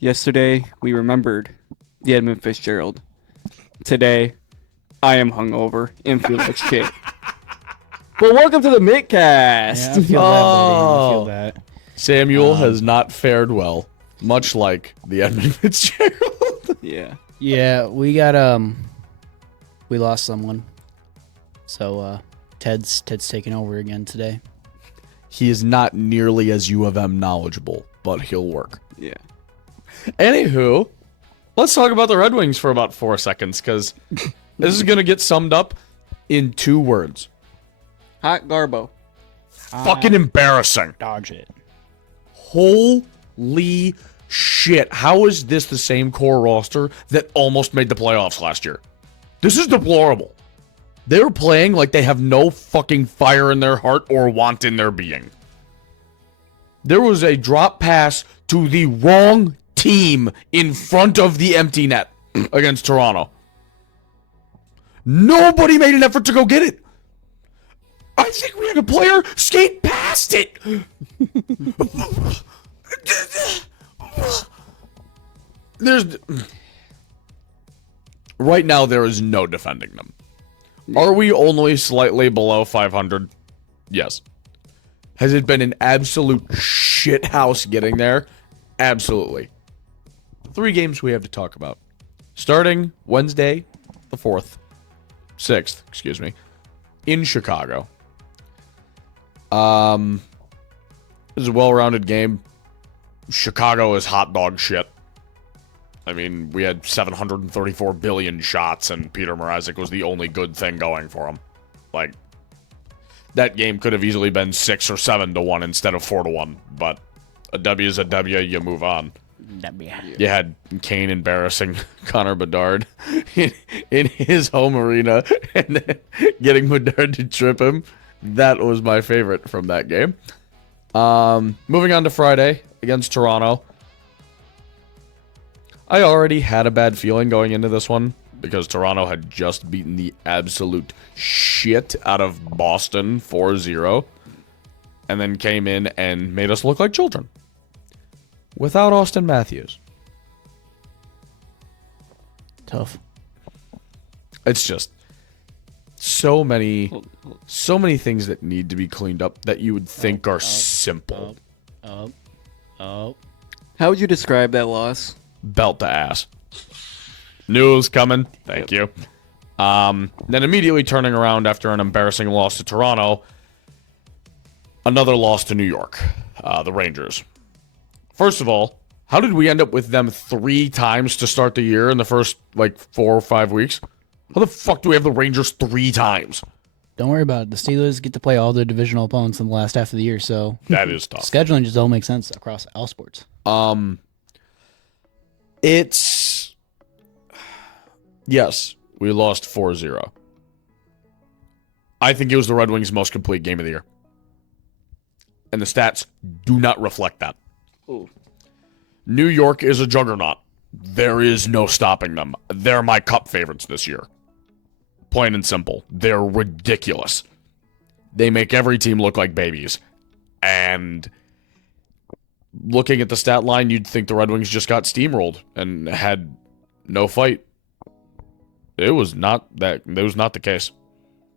Yesterday, we remembered the Edmund Fitzgerald. Today, I am hungover and feel like shit. Well, welcome to the Mittcast. Yeah, I feel that, buddy. I feel that. Samuel has not fared well, much like the Edmund Fitzgerald. Yeah. Yeah, we lost someone. So Ted's taking over again today. He is not nearly as U of M knowledgeable, but he'll work. Yeah. Anywho, let's talk about the Red Wings for about 4 seconds, because this is going to get summed up in 2 words. Hot Garbo. Fucking embarrassing. Dodge it. Holy shit. How is this the same core roster that almost made the playoffs last year? This is deplorable. They're playing like they have no fucking fire in their heart or want in their being. There was a drop pass to the wrong team in front of the empty net against Toronto. Nobody made an effort to go get it. I think we had a player skate past it. Right now there is no defending them. Are we only slightly below 500? Yes. Has it been an absolute shithouse getting there? Absolutely. 3 games we have to talk about. Starting Wednesday, the 6th, excuse me, in Chicago. It was a well-rounded game. Chicago is hot dog shit. I mean, we had 734 billion shots, and Peter Mrazek was the only good thing going for him. Like, that game could have easily been 6 or 7-1 instead of 4-1, but a W is a W, you move on. You had Kane embarrassing Connor Bedard in his home arena and then getting Bedard to trip him. That was my favorite from that game. Moving on to Friday against Toronto. I already had a bad feeling going into this one because Toronto had just beaten the absolute shit out of Boston 4-0 and then came in and made us look like children. Without Austin Matthews. Tough. It's just so many things that need to be cleaned up that you would think are simple. How would you describe that loss? Belt to ass. Knew it was coming. Thank you. Then immediately turning around after an embarrassing loss to Toronto, another loss to New York, the Rangers. First of all, how did we end up with them 3 times to start the year in the first, 4 or 5 weeks? How the fuck do we have the Rangers 3 times? Don't worry about it. The Steelers get to play all their divisional opponents in the last half of the year, so That is tough. scheduling just don't make sense across all sports. Yes, we lost 4-0. I think it was the Red Wings' most complete game of the year. And the stats do not reflect that. Ooh. New York is a juggernaut. There is no stopping them. They're my cup favorites this year. Plain and simple. They're ridiculous. They make every team look like babies. And looking at the stat line, you'd think the Red Wings just got steamrolled and had no fight. It was not the case.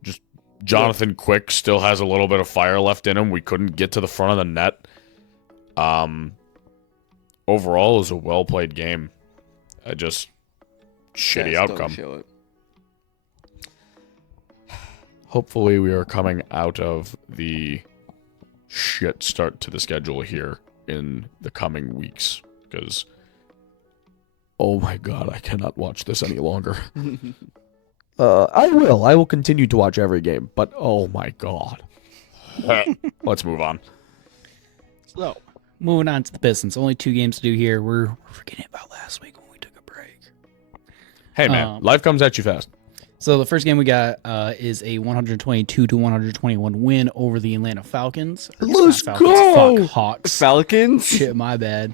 Just Jonathan Quick still has a little bit of fire left in him. We couldn't get to the front of the net. Overall, it was a well-played game. Shitty outcome. Show it. Hopefully we are coming out of the shit start to the schedule here in the coming weeks. Because, oh my god, I cannot watch this any longer. I will continue to watch every game, but oh my god. Let's move on. So, moving on to the Pistons. Only 2 games to do here. We're forgetting about last week when we took a break. Hey man, life comes at you fast. So the first game we got is a 122-121 win over the Atlanta Falcons. Let's Not Falcons, go! Fuck Hawks. Falcons? Shit, my bad.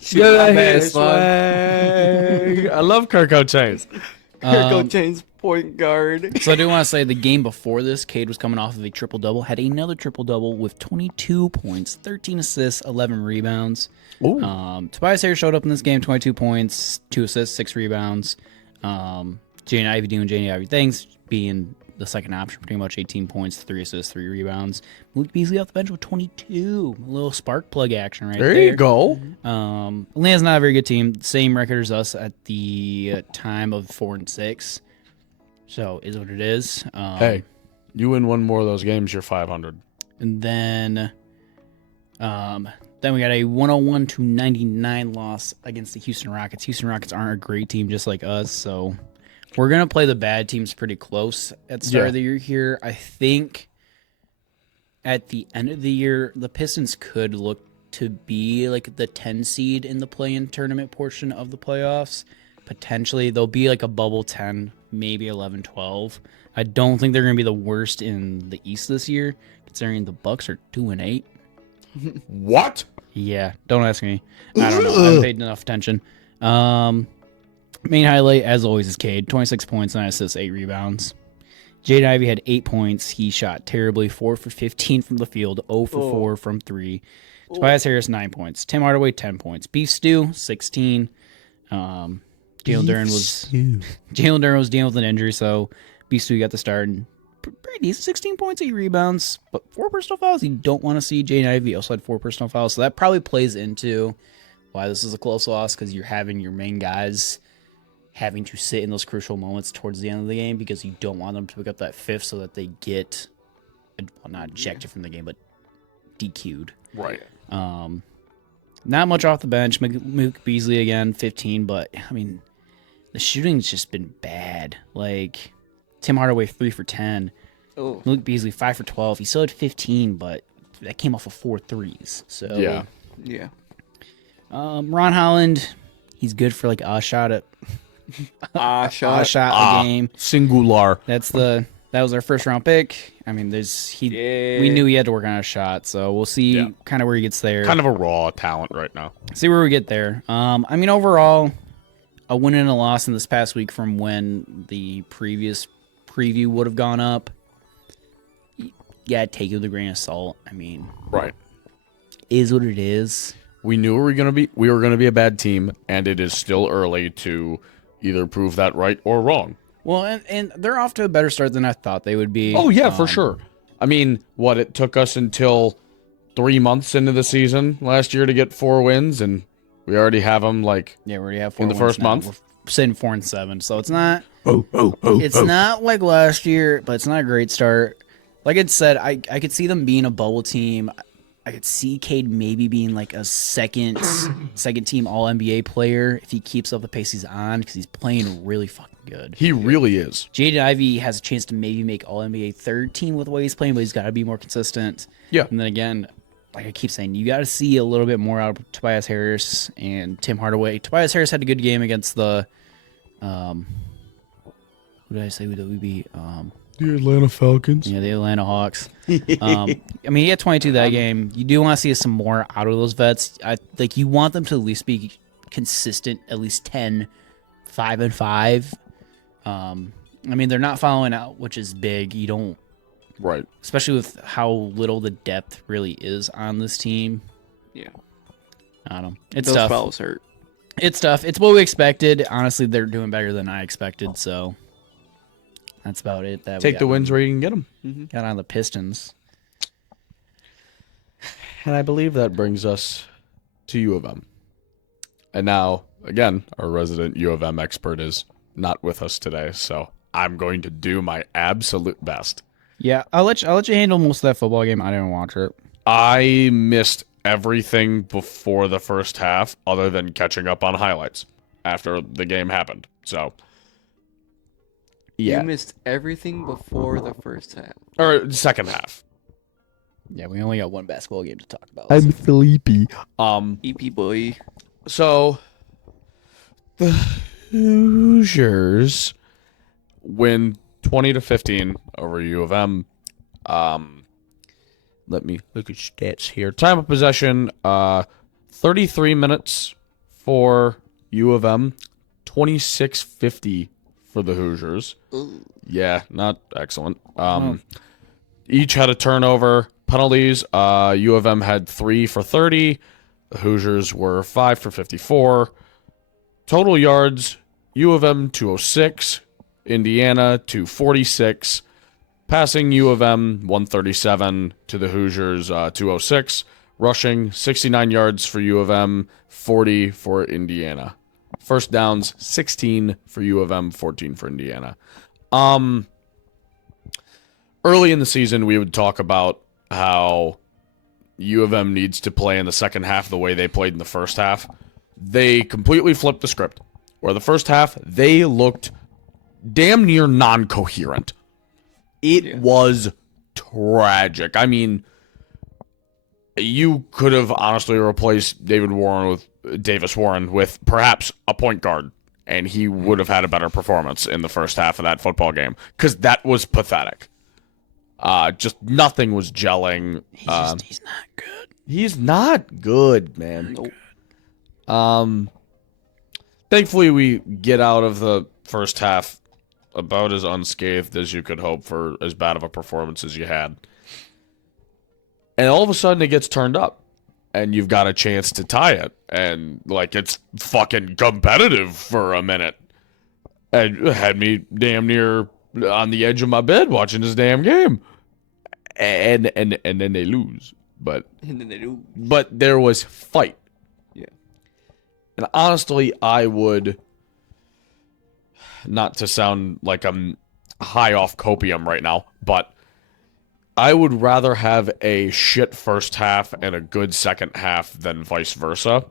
Shit, my bad, swag. I love Kirk Chains. Here go James point guard. So I do want to say the game before this, Cade was coming off of a triple-double, had another triple-double with 22 points, 13 assists, 11 rebounds. Ooh. Tobias Harris showed up in this game, 22 points, 2 assists, 6 rebounds. Jaden Ivey doing Jaden Ivey things, being the second option, pretty much 18 points, 3 assists, 3 rebounds. Malik Beasley off the bench with 22. A little spark plug action right there. There you go. Atlanta's not a very good team. Same record as us at the time of 4-6. So is what it is. Hey, you win one more of those games, you're 500. And then we got a 101-99 loss against the Houston Rockets. Houston Rockets aren't a great team just like us, so we're going to play the bad teams pretty close at the start of the year here. I think at the end of the year, the Pistons could look to be like the 10 seed in the play-in tournament portion of the playoffs. Potentially, they'll be like a bubble 10, maybe 11, 12. I don't think they're going to be the worst in the East this year, considering the Bucks are 2-8. What? Yeah, don't ask me. I don't know. I haven't paid enough attention. Main highlight, as always, is Cade. 26 points, 9 assists, 8 rebounds. Jaden Ivey had 8 points. He shot terribly, 4 for 15 from the field, 0 for 4 from 3. Tobias Harris, 9 points. Tim Hardaway, 10 points. Beef Stew, 16. Jalen Duren was dealing with an injury, so Beef Stew got the start. And pretty decent, 16 points, 8 rebounds, but 4 personal fouls. You don't want to see Jaden Ivey also had 4 personal fouls, so that probably plays into why this is a close loss, because you're having your main guys having to sit in those crucial moments towards the end of the game because you don't want them to pick up that fifth so that they get, well, not ejected from the game, but DQ'd. Right. Not much off the bench. Malik Beasley again, 15, but I mean, the shooting's just been bad. Like, Tim Hardaway 3 for 10. Oh. Malik Beasley 5 for 12. He still had 15, but that came off of 4 threes. So Yeah. Ron Holland, he's good for like a shot at Shot. a game. Singular. That was our first round pick. I mean, we knew he had to work on a shot, so we'll see kind of where he gets there. Kind of a raw talent right now. See where we get there. I mean, overall, a win and a loss in this past week from when the previous preview would have gone up. Yeah, take it with a grain of salt. I mean, right, is what it is. We knew we were gonna be a bad team, and it is still early to either prove that right or wrong. Well, and they're off to a better start than I thought they would be. Oh yeah, for sure. I mean, it took us until 3 months into the season last year to get 4 wins, and we already have them we already have 4 in the first now. month. We're sitting 4-7, so it's not. It's not like last year, but it's not a great start. Like I said, I could see them being a bubble team. I could see Cade maybe being like a second team All NBA player if he keeps up the pace he's on, because he's playing really fucking good. He really is. Jaden Ivey has a chance to maybe make All NBA third team with the way he's playing, but he's got to be more consistent. Yeah. And then again, like I keep saying, you got to see a little bit more out of Tobias Harris and Tim Hardaway. Tobias Harris had a good game against the who did I say we beat? The Atlanta Falcons. Yeah, the Atlanta Hawks. I mean, he had 22 that game. You do want to see some more out of those vets. You want them to at least be consistent, at least 10, 5 and 5. I mean, they're not following out, which is big. You don't, right? Especially with how little the depth really is on this team. Yeah, I don't know. It's those tough. fouls hurt. It's tough. It's what we expected. Honestly, they're doing better than I expected. So that's about it. Take the wins where you can get them. Mm-hmm. Got on the Pistons. And I believe that brings us to U of M. And now, again, our resident U of M expert is not with us today, so I'm going to do my absolute best. Yeah, I'll let you handle most of that football game. I didn't watch it. I missed everything before the first half other than catching up on highlights after the game happened. So, yeah. You missed everything before the first half. Or second half. Yeah, we only got one basketball game to talk about. I'm sleepy. EP boy. So the Hoosiers win 20-15 over U of M. Let me look at stats here. Time of possession, 33 minutes for U of M, 26:50 for the Hoosiers. Yeah, not excellent. Each had a turnover. Penalties, U of M had 3 for 30. The Hoosiers were 5 for 54. Total yards, U of M 206, Indiana 246. Passing, U of M 137 to the Hoosiers 206. Rushing, 69 yards for U of M, 40 for Indiana. First downs, 16 for U of M, 14 for Indiana. Early in the season, we would talk about how U of M needs to play in the second half the way they played in the first half. They completely flipped the script. Where the first half, they looked damn near non-coherent. It was tragic. I mean, you could have honestly replaced Davis Warren with perhaps a point guard, and he would have had a better performance in the first half of that football game, because that was pathetic. Just nothing was gelling. He's not good. He's not good, man. Thankfully, we get out of the first half about as unscathed as you could hope for as bad of a performance as you had. And all of a sudden, it gets turned up, and you've got a chance to tie it, and like it's fucking competitive for a minute. And it had me damn near on the edge of my bed watching this damn game, and then they lose. But there was fight. Yeah. And honestly, I would, not to sound like I'm high off copium right now, but I would rather have a shit first half and a good second half than vice versa.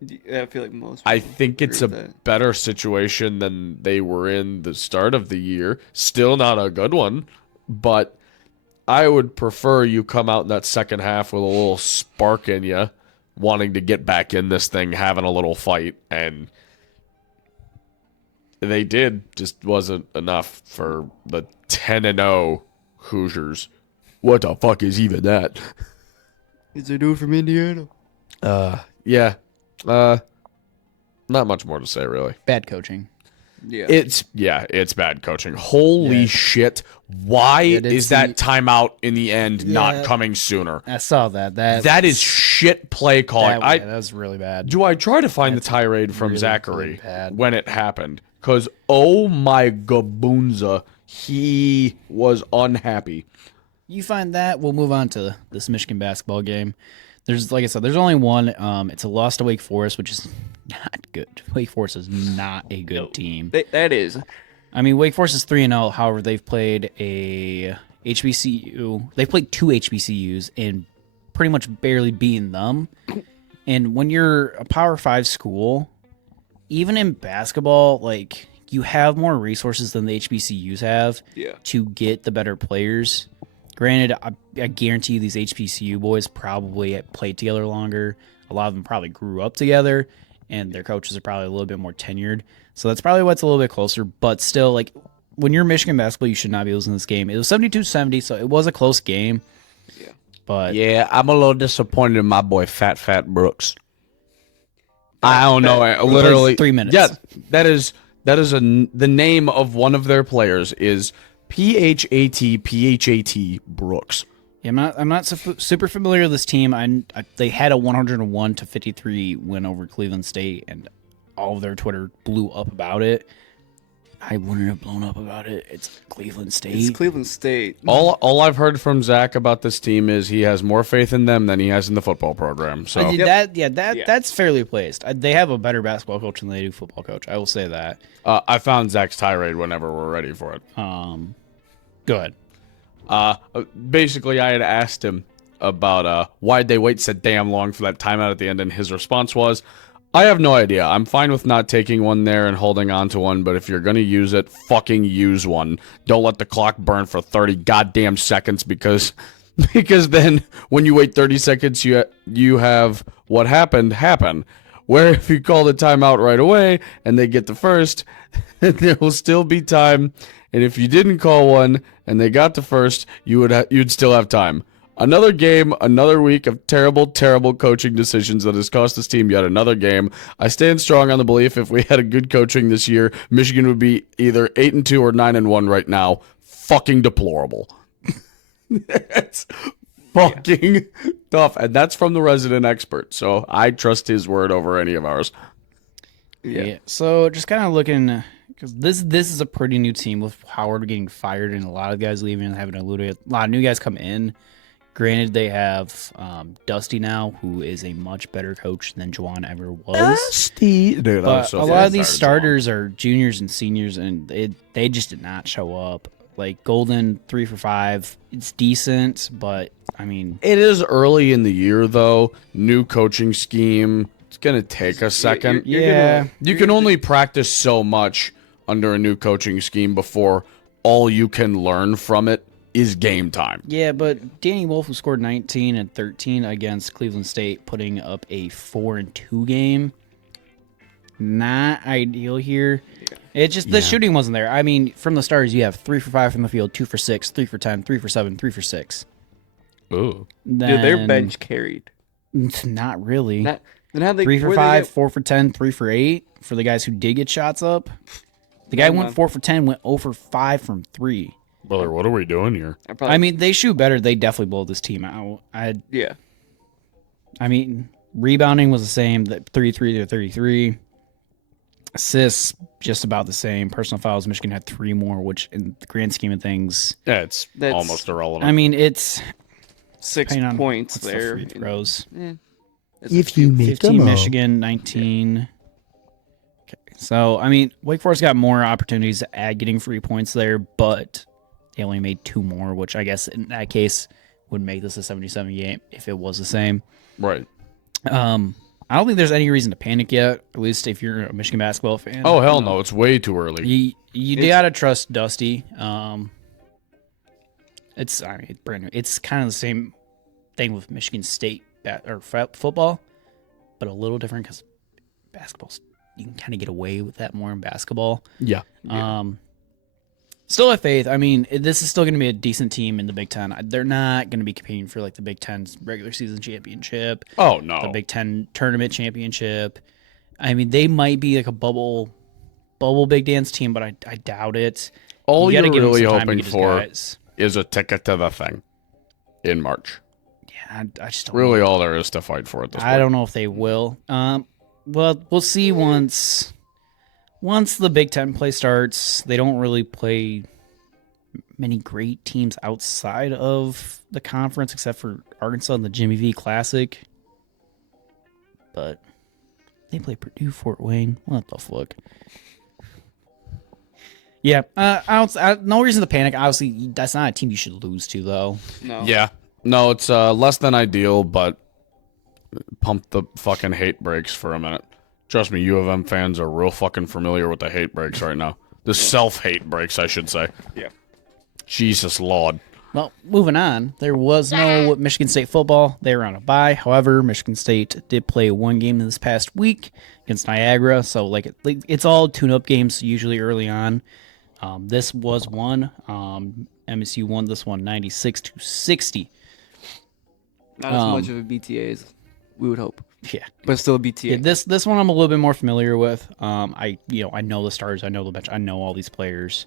Yeah, I feel like most. I think it's a better situation than they were in the start of the year. Still not a good one, but I would prefer you come out in that second half with a little spark in you, wanting to get back in this thing, having a little fight, and they did. Just wasn't enough for the 10-0 Hoosiers. What the fuck is even that? It's a dude from Indiana. Yeah. Not much more to say, really. Bad coaching. Yeah. It's bad coaching. Holy shit. Why is that timeout in the end not coming sooner? I saw that. That is shit play calling. That was really bad. Do I try to find the tirade from really, Zachary really when it happened? Because, oh my gaboonza, he was unhappy. You find that, we'll move on to this Michigan basketball game. There's, like I said, there's only one. It's a loss to Wake Forest, which is not good. Wake Forest is not a good team. That is. I mean, Wake Forest is 3-0. However, they've played a HBCU. They've played 2 HBCUs and pretty much barely beaten them. And when you're a Power 5 school, even in basketball, like, you have more resources than the HBCUs have to get the better players. Granted, I guarantee you these HBCU boys probably played together longer. A lot of them probably grew up together, and their coaches are probably a little bit more tenured. So that's probably why it's a little bit closer. But still, like, when you're Michigan basketball, you should not be losing this game. It was 72-70, so it was a close game. Yeah. But yeah, I'm a little disappointed in my boy Fat Brooks. I don't know. Literally 3 minutes. Yeah, that is the name of one of their players is Phat Brooks. Yeah, I'm not super familiar with this team. They had a 101-53 win over Cleveland State, and all of their Twitter blew up about it. I wouldn't have blown up about it. It's Cleveland State. It's Cleveland State. All I've heard from Zach about this team is he has more faith in them than he has in the football program. So that's fairly placed. They have a better basketball coach than they do football coach. I will say that. I found Zach's tirade whenever we're ready for it. Go ahead. Basically, I had asked him about why'd they wait so damn long for that timeout at the end, and his response was, I have no idea. I'm fine with not taking one there and holding on to one, but if you're going to use it, fucking use one. Don't let the clock burn for 30 goddamn seconds because then when you wait 30 seconds, you have what happened happen. Where if you call the timeout right away and they get the first, there will still be time. And if you didn't call one and they got the first, you'd still have time. Another game, another week of terrible, terrible coaching decisions that has cost this team yet another game. I stand strong on the belief if we had a good coaching this year, Michigan would be either 8-2 or 9-1 right now. Fucking deplorable. It's fucking tough. And that's from the resident expert. So I trust his word over any of ours. Yeah. So just kind of looking, because this is a pretty new team with Howard getting fired and a lot of guys leaving and having a lot of new guys come in. Granted, they have Dusty now, who is a much better coach than Juwan ever was. Dusty. Dude, But a lot of these starters are juniors and seniors, and they just did not show up. Like Golden, 3 for 5. It's decent, but I mean, It is early in the year, though. New coaching scheme. It's going to take a second. yeah. You can only practice so much under a new coaching scheme before all you can learn from it is game time. Yeah, but Danny Wolf, who scored 19 and 13 against Cleveland State, putting up a 4-2 game. Not ideal here. It just the shooting wasn't there. I mean, from the Stars, you have 3 for 5 from the field, 2 for 6, 3 for 10, 3 for 7, 3 for 6. Ooh. Dude, their bench carried. Not really. Then how they 3 for where 5, they 4 for 10, 3 for 8 for the guys who did get shots up. The guy went 4 for 10, went 0 for 5 from 3. Brother, what are we doing here? I mean, they shoot better. They definitely blow this team out. Yeah. I mean, rebounding was the same. 33 to 33. Assists just about the same. Personal fouls, Michigan had 3 more, which in the grand scheme of things, Yeah, That's- almost irrelevant. I mean, it's 6 depending on points what's the there. free throws. If you make 15 them Michigan, 19. Okay, so I mean, Wake Forest got more opportunities at getting free points there, but they only made 2 more, which I guess in that case would make this a 77 game if it was the same. Right. I don't think there's any reason to panic yet, at least if you're a Michigan basketball fan. Oh, hell no. It's way too early. You gotta trust Dusty. It's brand new. It's kind of the same thing with Michigan State football, but a little different because basketball you can kind of get away with that more in basketball. Yeah. Still have faith. I mean, this is still going to be a decent team in the Big Ten. They're not going to be competing for like the Big Ten's regular season championship, Oh, no. the Big Ten tournament championship. I mean, they might be like a bubble big dance team, but I doubt it. All You gotta you're give 'em really some time to hoping get his for guys. is a ticket to the thing in March. Yeah, I just don't Really know. all there is to fight for at this point. I don't know if they will. Well, we'll see once the Big Ten play starts. They don't really play many great teams outside of the conference, except for Arkansas and the Jimmy V Classic. But they play Purdue, Fort Wayne. What the fuck? Yeah, no reason to panic. Obviously, that's not a team you should lose to, though. No. Yeah. No, it's less than ideal, but pump the fucking hate brakes for a minute. Trust me, U of M fans are real fucking familiar with the hate brakes right now. The self-hate brakes, I should say. Yeah. Jesus Lord. Well, moving on, there was no Michigan State football. They were on a bye. However, Michigan State did play 1 game this past week against Niagara. So, it's all tune-up games usually early on. This was one. MSU won this one 96-60. Not as much of a BTA as we would hope, Yeah. but still a BTA. Yeah, this one I'm a little bit more familiar with. I know the stars, I know the bench, I know all these players.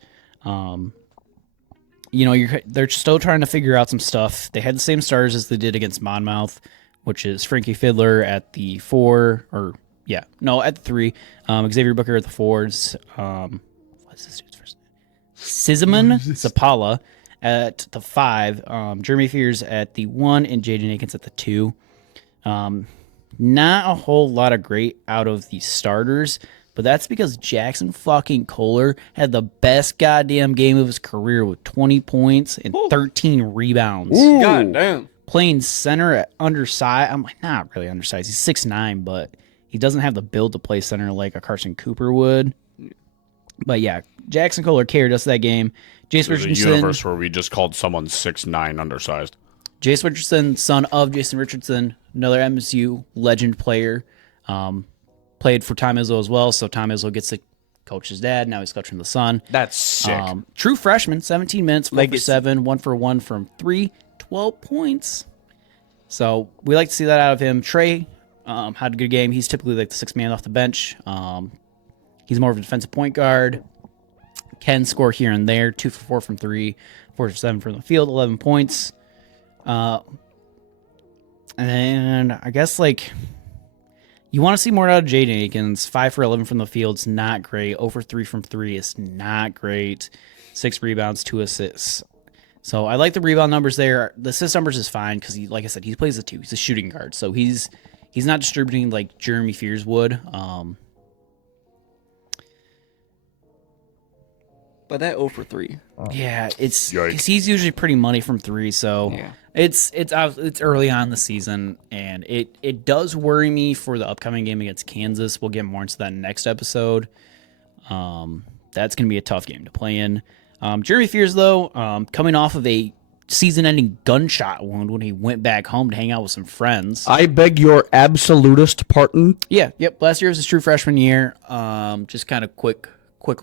They're still trying to figure out some stuff. They had the same stars as they did against Monmouth, which is Frankie Fiddler at the 4, at the 3. Xavier Booker at the 4s. What's this dude's first name? Sizeman Zapala at the 5. Jeremy Fears at the 1, and Jaden Akins at the 2. Not a whole lot of great out of the starters, but that's because Jackson fucking Kohler had the best goddamn game of his career with 20 points and 13 rebounds. God damn. Playing center at undersized. I'm like, not really undersized. He's 6'9", but he doesn't have the build to play center like a Carson Cooper would. But yeah, Jackson Kohler carried us that game. Jace There's a Richardson. universe where we just called someone 6'9" undersized. Jace Richardson, son of Jason Richardson, another MSU legend player. Played for Tom Izzo as well, so Tom Izzo gets to coach his dad. Now he's coaching the son. That's sick. True freshman, 17 minutes, 4 for Legacy. 7, 1 for 1 from 3, 12 points. So we like to see that out of him. Trey had a good game. He's typically like the sixth man off the bench. He's more of a defensive point guard. Can score here and there. 2 for 4 from 3. 4 for 7 from the field. 11 points. And I guess like you want to see more out of Jaden Akins. 5 for 11 from the field's not great. 0 for 3 from 3 is not great. 6 rebounds, 2 assists. So I like the rebound numbers there. The assist numbers is fine because he, like I said, he plays a 2. He's a shooting guard, so he's not distributing like Jeremy Fears would. But that 0 for 3. Yeah, it's Yikes. 'cause he's usually pretty money from 3, so Yeah. it's early on in the season, and it does worry me for the upcoming game against Kansas. We'll get more into that next episode. That's gonna be a tough game to play in. Jeremy Fears though, coming off of a season-ending gunshot wound when he went back home to hang out with some friends. I beg your absolutist pardon. Yeah, yep. Last year was his true freshman year. Just kind of quick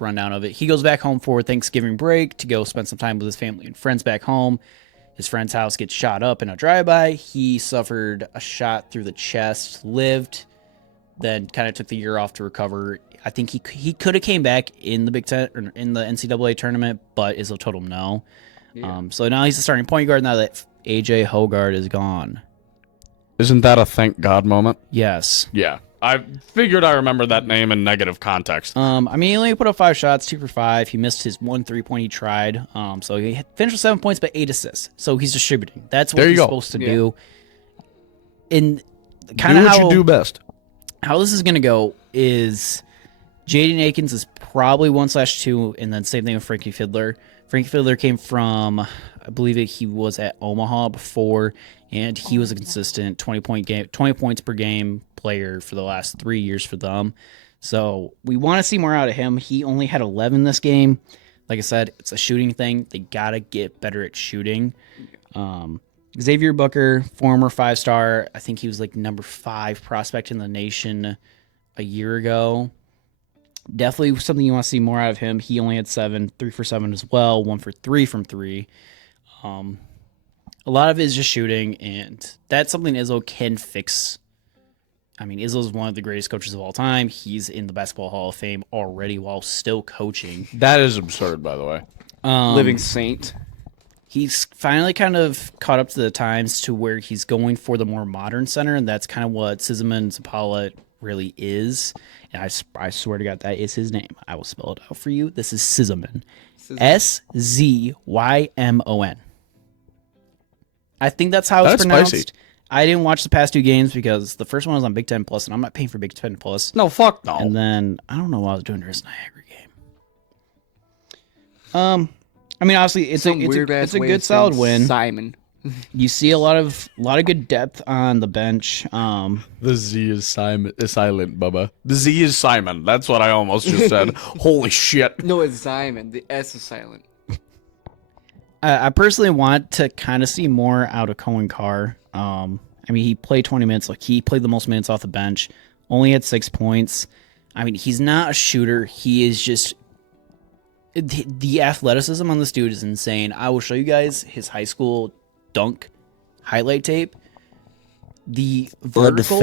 rundown of it. He goes back home for Thanksgiving break to go spend some time with his family and friends back home. His friend's house gets shot up in a drive-by. He suffered a shot through the chest, lived, then kind of took the year off to recover. I think he could have came back in the Big Ten or in the NCAA tournament, but is a total no. Yeah. So now he's the starting point guard now that AJ Hogard is gone. Isn't that a thank God moment? Yes. Yeah. I figured I remember that name in negative context. I mean, he only put up 5 shots, 2 for 5. He missed his 1 3-point he tried. So he finished with 7 points, but 8 assists. So he's distributing. That's what There you he's go. supposed to Yeah. do. And kind Do of what how you do best. how this is going to go is Jaden Akins is probably 1/2, and then same thing with Frankie Fiddler. Frankie Fiddler came from, I believe he was at Omaha before, and he was a consistent 20 points per game player for the last 3 years for them. So we want to see more out of him. He only had 11 this game. Like I said, it's a shooting thing. They got to get better at shooting. Xavier Booker, former 5-star. I think he was like number 5 prospect in the nation a year ago. Definitely something you want to see more out of him. He only had 7, 3 for 7 as well, 1 for 3 from 3. A lot of it is just shooting, and that's something Izzo can fix. I mean, Izzo's one of the greatest coaches of all time. He's in the Basketball Hall of Fame already while still coaching. That is absurd, by the way. Living saint. He's finally kind of caught up to the times to where he's going for the more modern center, and that's kind of what Szyman Zapala really is. And I swear to God, that is his name. I will spell it out for you. This is Szyman. Szymon. I think that's how it's That's pronounced. spicy. I didn't watch the past 2 games because the first one was on Big Ten Plus, and I'm not paying for Big Ten Plus. No, fuck no. And then I don't know what I was doing during this Niagara game. I mean, obviously, it's a good solid win. Simon. You see a lot of good depth on the bench. The Z is silent, Bubba. The Z is Simon. That's what I almost just said. Holy shit. No, it's Simon. The S is silent. I personally want to kind of see more out of Cohen Carr. I mean, he played 20 minutes. Like, he played the most minutes off the bench. Only had 6 points. I mean, he's not a shooter. He is just... The athleticism on this dude is insane. I will show you guys his high school dunk highlight tape. The vertical,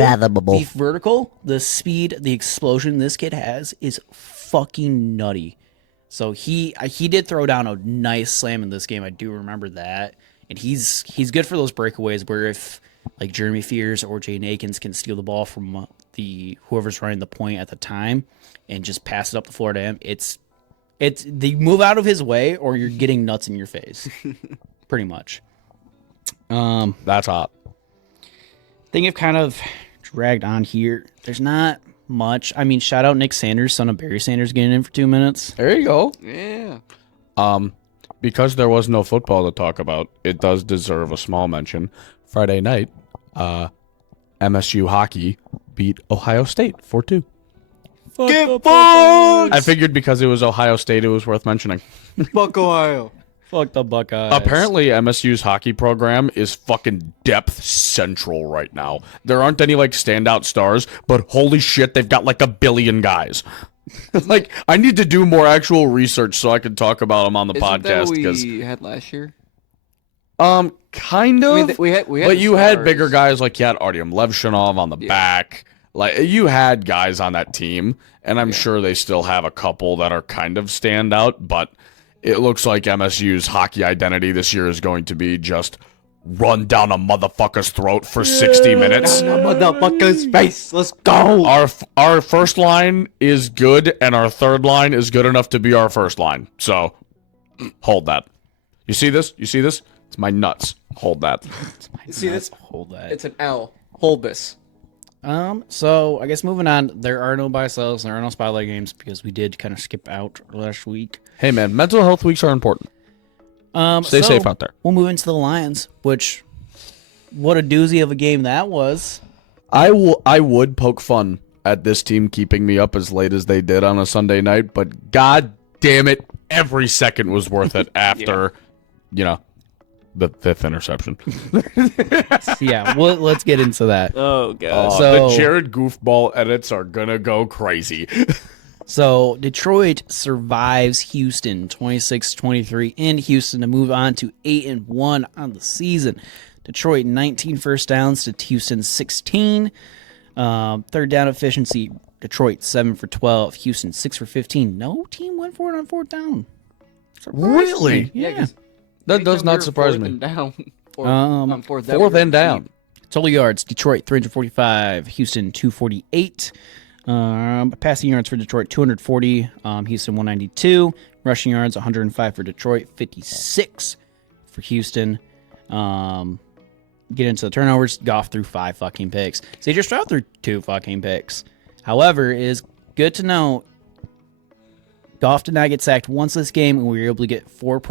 the speed, the explosion this kid has is fucking nutty. So he did throw down a nice slam in this game. I do remember that. And he's good for those breakaways where if like Jeremy Fears or Jaden Akins can steal the ball from whoever's running the point at the time and just pass it up the floor to him, it's they move out of his way or you're getting nuts in your face. Pretty much. That's hot. Thing I've kind of dragged on here. There's not much. I mean, shout out Nick Sanders, son of Barry Sanders, getting in for 2 minutes. There you go. Yeah. Because there was no football to talk about, it does deserve a small mention. Friday night, MSU hockey beat Ohio State 4-2. Get fucked! I figured because it was Ohio State, it was worth mentioning. Fuck Ohio. Fuck the Buckeyes. Apparently, MSU's hockey program is fucking depth central right now. There aren't any like standout stars, but holy shit, they've got like a billion guys. Like, I need to do more actual research so I can talk about them on the Isn't that podcast what because we had last year? Kind of. I mean, we had but the you had stars. bigger guys like you had Artyom Levshinov on the back. Like you had guys on that team, and I'm sure they still have a couple that are kind of stand out. But it looks like MSU's hockey identity this year is going to be just run down a motherfucker's throat for 60 minutes. Motherfucker's face. Let's go. Our first line is good, and our third line is good enough to be our first line. So hold that. You see this? You see this? It's my nuts. Hold that. See this? Hold that. It's an L. Hold this. So I guess moving on, there are no buy sells, there are no spotlight games because we did kind of skip out last week. Hey man, mental health weeks are important. Stay safe out there. We'll move into the Lions, which what a doozy of a game that was. I would poke fun at this team keeping me up as late as they did on a Sunday night, but god damn it, every second was worth it after, the fifth interception. Yeah, well, let's get into that. Oh god. So- the Jared goofball edits are gonna go crazy. So Detroit survives Houston 26-23 in Houston to move on to 8-1 on the season. Detroit 19 first downs to Houston 16. Third down efficiency, Detroit 7 for 12, Houston 6 for 15. No team went for it on fourth down. Really? Yeah. 'cause That does anytime not we were surprise fourth me. and down, Um, fourth and down. Total yards, Detroit 345, Houston 248. Passing yards for Detroit 240, Houston 192. Rushing yards 105 for Detroit, 56 for Houston. Get into the turnovers. Goff threw 5 fucking picks. CJ Stroud threw 2 fucking picks. However, it is good to know Goff did not get sacked once this game, and we were able to get 4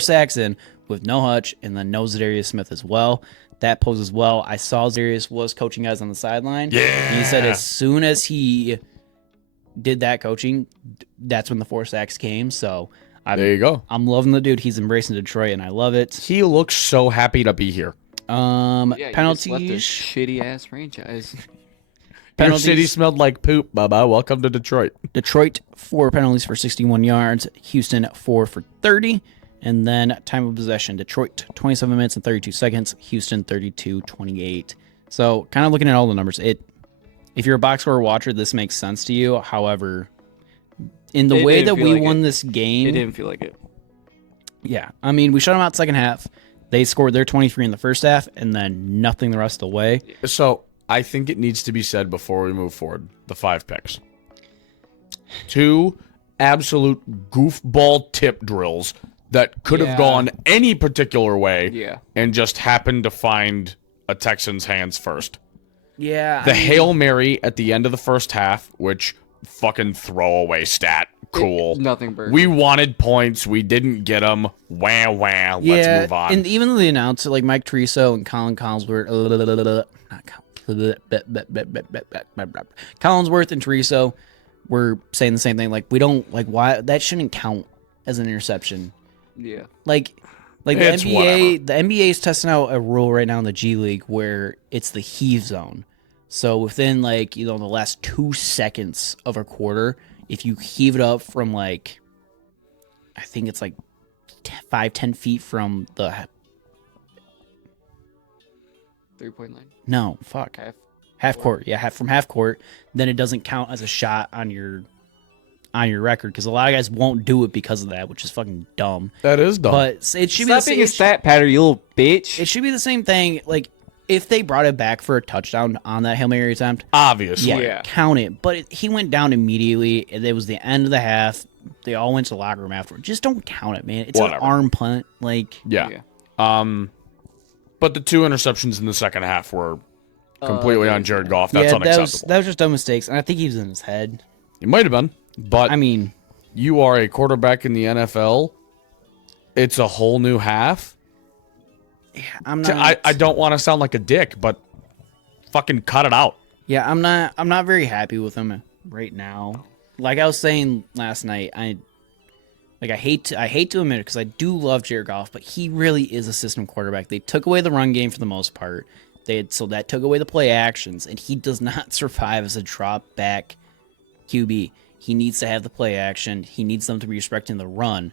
sacks in with no Hutch and then no Zadarius Smith as well. That poses well. I saw Zadarius was coaching guys on the sideline. Yeah. He said as soon as he did that coaching, that's when the 4 sacks came. So There you go. I'm loving the dude. He's embracing Detroit, and I love it. He looks so happy to be here. Penalties. Shitty ass franchise. Your city smelled like poop, Bubba. Welcome to Detroit. Detroit 4 penalties for 61 yards. Houston 4 for 30. And then time of possession, Detroit 27 minutes and 32 seconds. Houston 32-28. So kind of looking at all the numbers, if you're a box score watcher, this makes sense to you. However, in the It way didn't that feel we like won it. this game, It didn't feel like it. yeah, I mean, we shut them out second half. They scored their 23 in the first half, and then nothing the rest of the way. So I think it needs to be said before we move forward. The 5 picks. 2 absolute goofball tip drills that could have Yeah. gone any particular way Yeah. and just happened to find a Texan's hands first. Yeah, The Hail Mary at the end of the first half, which fucking throwaway stat. Cool. Nothing burger. We wanted points. We didn't get them. Wah, wah. Let's move on. And even though they announced it, like Mike Treso and Colin Collinsworth, Collinsworth and Treso were saying the same thing. Like, we don't, like, why that shouldn't count as an interception. Yeah. Like the It's NBA, the NBA is testing out a rule right now in the G League where it's the heave zone. So within the last 2 seconds of a quarter, if you heave it up from I think it's 5-10 feet from the 3-point line. no fuck half court, yeah, from half court, then it doesn't count as a shot on your record because a lot of guys won't do it because of that, which is fucking dumb. That is dumb. But it should be Stop the being a same. stat pattern, you little bitch. It should be the same thing. Like if they brought it back for a touchdown on that Hail Mary attempt, Obviously. Yeah. count it. But he went down immediately. It was the end of the half. They all went to the locker room afterward. Just don't count it, man. It's Whatever. an arm punt. Yeah. Yeah. But the 2 interceptions in the second half were completely on Jared Goff. That's yeah, unacceptable. that was just dumb mistakes, and I think he was in his head. It might have been, but I mean, you are a quarterback in the NFL. It's a whole new half. I'm not. I don't want to sound like a dick, but fucking cut it out. Yeah, I'm not very happy with him right now. Like I was saying last night, I hate to admit it because I do love Jared Goff, but he really is a system quarterback. They took away the run game for the most part. So that took away the play actions, and he does not survive as a drop back QB. He needs to have the play action. He needs them to be respecting the run.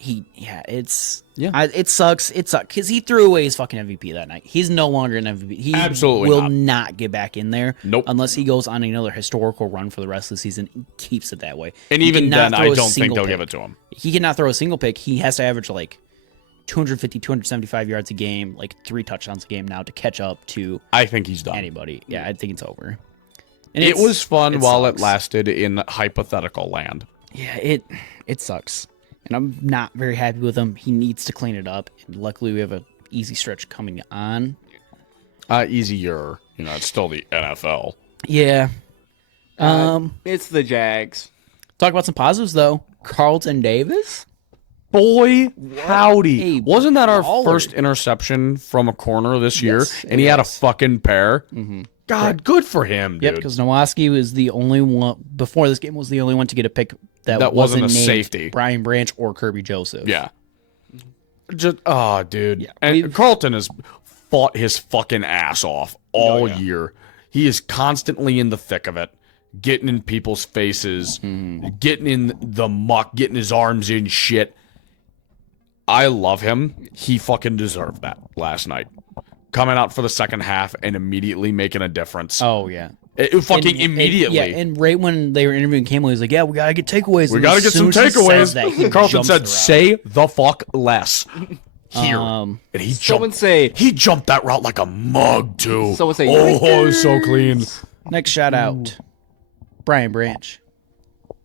it sucks. It sucks because he threw away his fucking MVP that night. He's no longer an MVP. He Absolutely will not. not get back in there. Nope. Unless he goes on another historical run for the rest of the season and keeps it that way. And He even cannot then, throw I a don't think single they'll pick. give it to him. He cannot throw a single pick. He has to average like 250, 275 yards a game, like 3 touchdowns a game now to catch up to I think he's done. anybody. Yeah, I think it's over. And It was fun while sucks. it lasted in hypothetical land. Yeah, it sucks. And I'm not very happy with him. He needs to clean it up. And luckily, we have an easy stretch coming on. Easier. It's still the NFL. Yeah. It's the Jags. Talk about some positives, though. Carlton Davis? Boy, howdy. a Wasn't that our baller. first interception from a corner this year? Yes, And he had a fucking pair? Mm-hmm. God, good for him, dude. Yep, because Nowoski was the only one, before this game, was the only one to get a pick that wasn't a named safety. Brian Branch or Kirby Joseph. Yeah. Just, dude. Yeah, And Carlton has fought his fucking ass off all year. He is constantly in the thick of it, getting in people's faces, getting in the muck, getting his arms in shit. I love him. He fucking deserved that last night. Coming out for the second half and immediately making a difference. Oh, yeah. Immediately. Yeah, and right when they were interviewing Campbell, he was like, yeah, we got to get takeaways. We And got to as get soon some as he says takeaways. that, he Carlton jumps said, the route. say the fuck less. Here. Um, And he Someone jumped. say, He jumped that route like a mug, too. Someone say, oh, it's so clean. Next shout out, Brian Branch.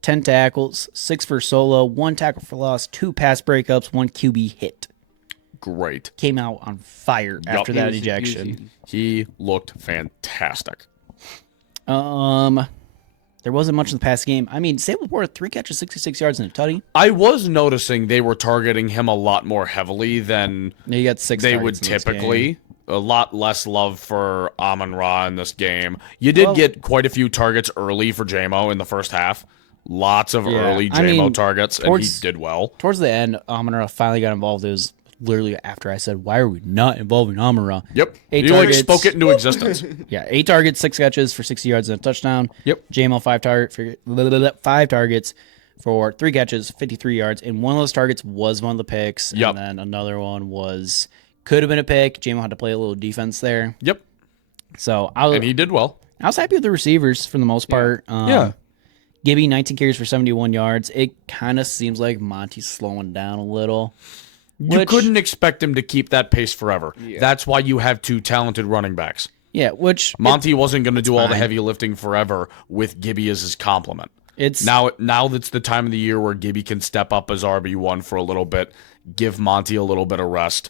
10 tackles, 6 for solo, 1 tackle for loss, 2 pass breakups, 1 QB hit. Great. Came out on fire after that Easy, ejection. easy. He looked fantastic. There wasn't much in the past game. I mean, Sable Port, 3 catches, 66 yards and a tutty. I was noticing they were targeting him a lot more heavily than Yeah, you got 6 they targets would in this typically. game. A lot less love for Amon Ra in this game. You did get quite a few targets early for JMO in the first half. Lots of early I JMO mean, targets, and he towards- did well. Towards the end, Amon-Ra finally got involved. It was literally after I said, why are we not involving Amon-Ra? Yep. 8 You like targets. spoke it into existence. Yeah, 8 targets, 6 catches for 60 yards and a touchdown. Yep. JMO 5 targets for 3 catches, 53 yards, and one of those targets was one of the picks. Yep. And then another one could have been a pick. JMO had to play a little defense there. Yep. So And he did well. I was happy with the receivers for the most part. Yeah. Gibby, 19 carries for 71 yards. It kind of seems like Monty's slowing down a little. You couldn't expect him to keep that pace forever. That's why you have 2 talented running backs. Yeah, which Monty wasn't going to do all the fine. heavy lifting forever with Gibby as his complement. it's Now that's the time of the year where Gibby can step up as RB1 for a little bit, give Monty a little bit of rest.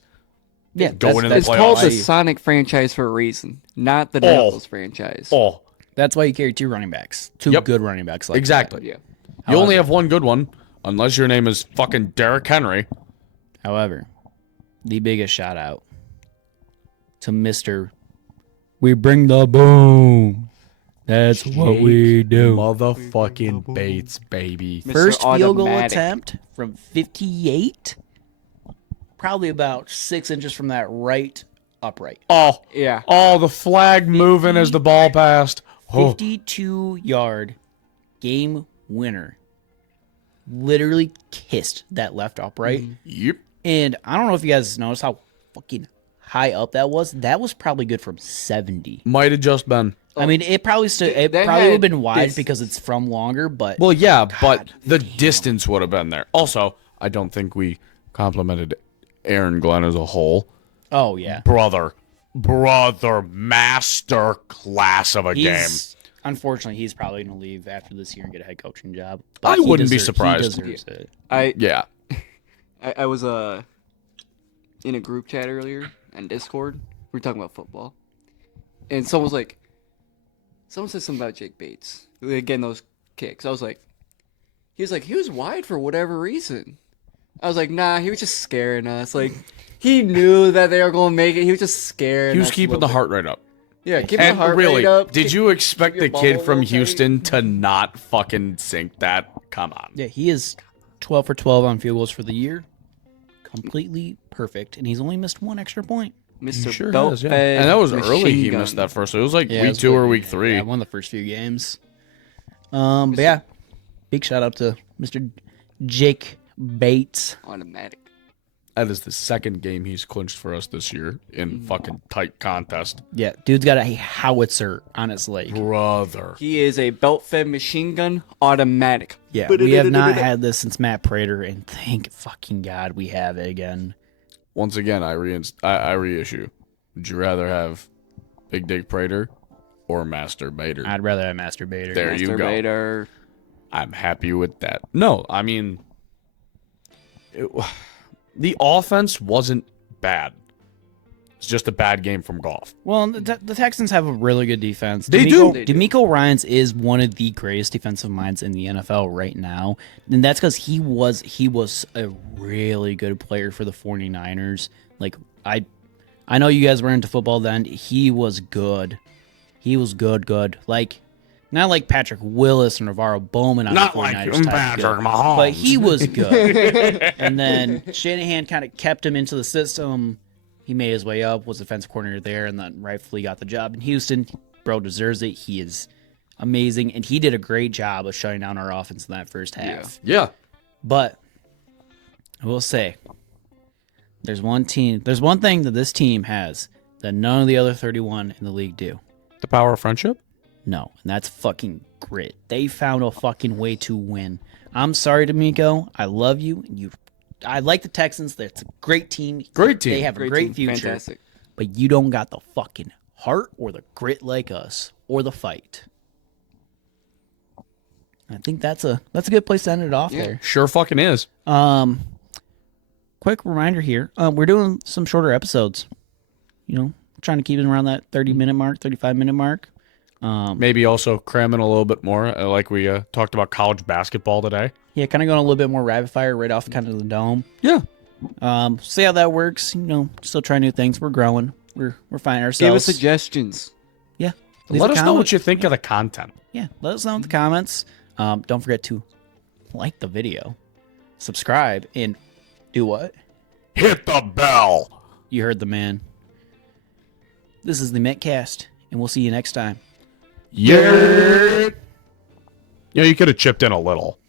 yeah, going into the It's called the playoffs. Sonic franchise for a reason, not the Devils franchise. Oh, that's why you carry 2 running backs, 2 Yep. good running backs. Like exactly. Yeah. You only have one good one, unless your name is fucking Derrick Henry. that. However, the biggest shout out to Mr. We bring the boom. That's what we do. Motherfucking Bates, baby. Mr. First field goal Automatic. attempt from 58. Probably about 6 inches from that right upright. Oh, Yeah. oh, the flag moving as the ball passed. Oh, 52-yard game winner. Literally kissed that left upright. yep. And I don't know if you guys noticed how fucking high up that was. That was probably good from 70. Might have just been. I mean, it probably stood. It That probably would have had been wide this- because it's from longer. But Well, yeah, but the distance would have been there. Also, I don't think we complimented Aaron Glenn as a whole. oh yeah, Brother, master class of a game. Unfortunately, he's probably going to leave after this year and get a head coaching job. I he wouldn't be deserves- surprised. He deserves it. Yeah. I was in a group chat earlier on Discord. We were talking about football, and someone said something about Jake Bates getting those kicks. He was wide for whatever reason. I was like, nah, he was just scaring us. Like, he knew that they were going to make it. He was just scaring. He was us a keeping little the bit. heart rate up. Yeah, keeping And the heart really, rate up. did you expect your the kid bubble from tight. Houston to not fucking sink that? Come on. Yeah, he is 12 for 12 on field goals for the year. Completely perfect, and he's only missed 1 extra point. Mr. Belt Belt And that was early. He missed that first. It was like Yeah, it week was 2 or really- week 3. Yeah, one of the first few games. But yeah, big shout out to Mr. Jake. Bates. Automatic. That is the second game he's clinched for us this year in fucking tight contest. Yeah, dude's got a howitzer on his leg. Brother. He is a belt-fed machine gun, automatic. Yeah, we have not had this since Matt Prater, and thank fucking God we have it again. Once again, I reissue. Would you rather have Big Dick Prater or Master Bader? I'd rather have Masturbator. There you go. Masturbator. I'm happy with that. No, I mean, the offense wasn't bad. It's just a bad game from golf. Well, the Texans have a really good defense. They do. DeMeco Ryans is one of the greatest defensive minds in the NFL right now. And that's because he was a really good player for the 49ers. Like, I know you guys were into football then. He was good. He was good. Like, not like Patrick Willis or Navarro Bowman on Not the like 49ers type Patrick good, Mahomes. but he was good. And then Shanahan kind of kept him into the system. He made his way up, was defensive coordinator there, and then rightfully got the job in Houston. Bro deserves it. He is amazing, and he did a great job of shutting down our offense in that first half. Yeah. But I will say, there's one thing that this team has that none of the other 31 in the league do. The power of friendship? No, and that's fucking grit. They found a fucking way to win. I'm sorry, D'Amico. I love you. I like the Texans. That's a great team. Great team. They have a great team. future. Fantastic. But you don't got the fucking heart or the grit like us or the fight. I think that's a good place to end it off there. Sure fucking is. Quick reminder here. We're doing some shorter episodes. You know, trying to keep it around that 30-minute mark, 35-minute mark. Maybe also cramming a little bit more, like we talked about college basketball today. Yeah, kind of going a little bit more rapid fire right off kind of the dome. Yeah. See how that works. You know, still trying new things. We're growing. We're finding ourselves. Give us suggestions. Yeah. Leave Let a us know comment. what you think of the content. Yeah, let us know in the comments. Don't forget to like the video, subscribe, and do what? Hit the bell. You heard the man. This is the Mittcast, and we'll see you next time. Yeah. You know, you could have chipped in a little.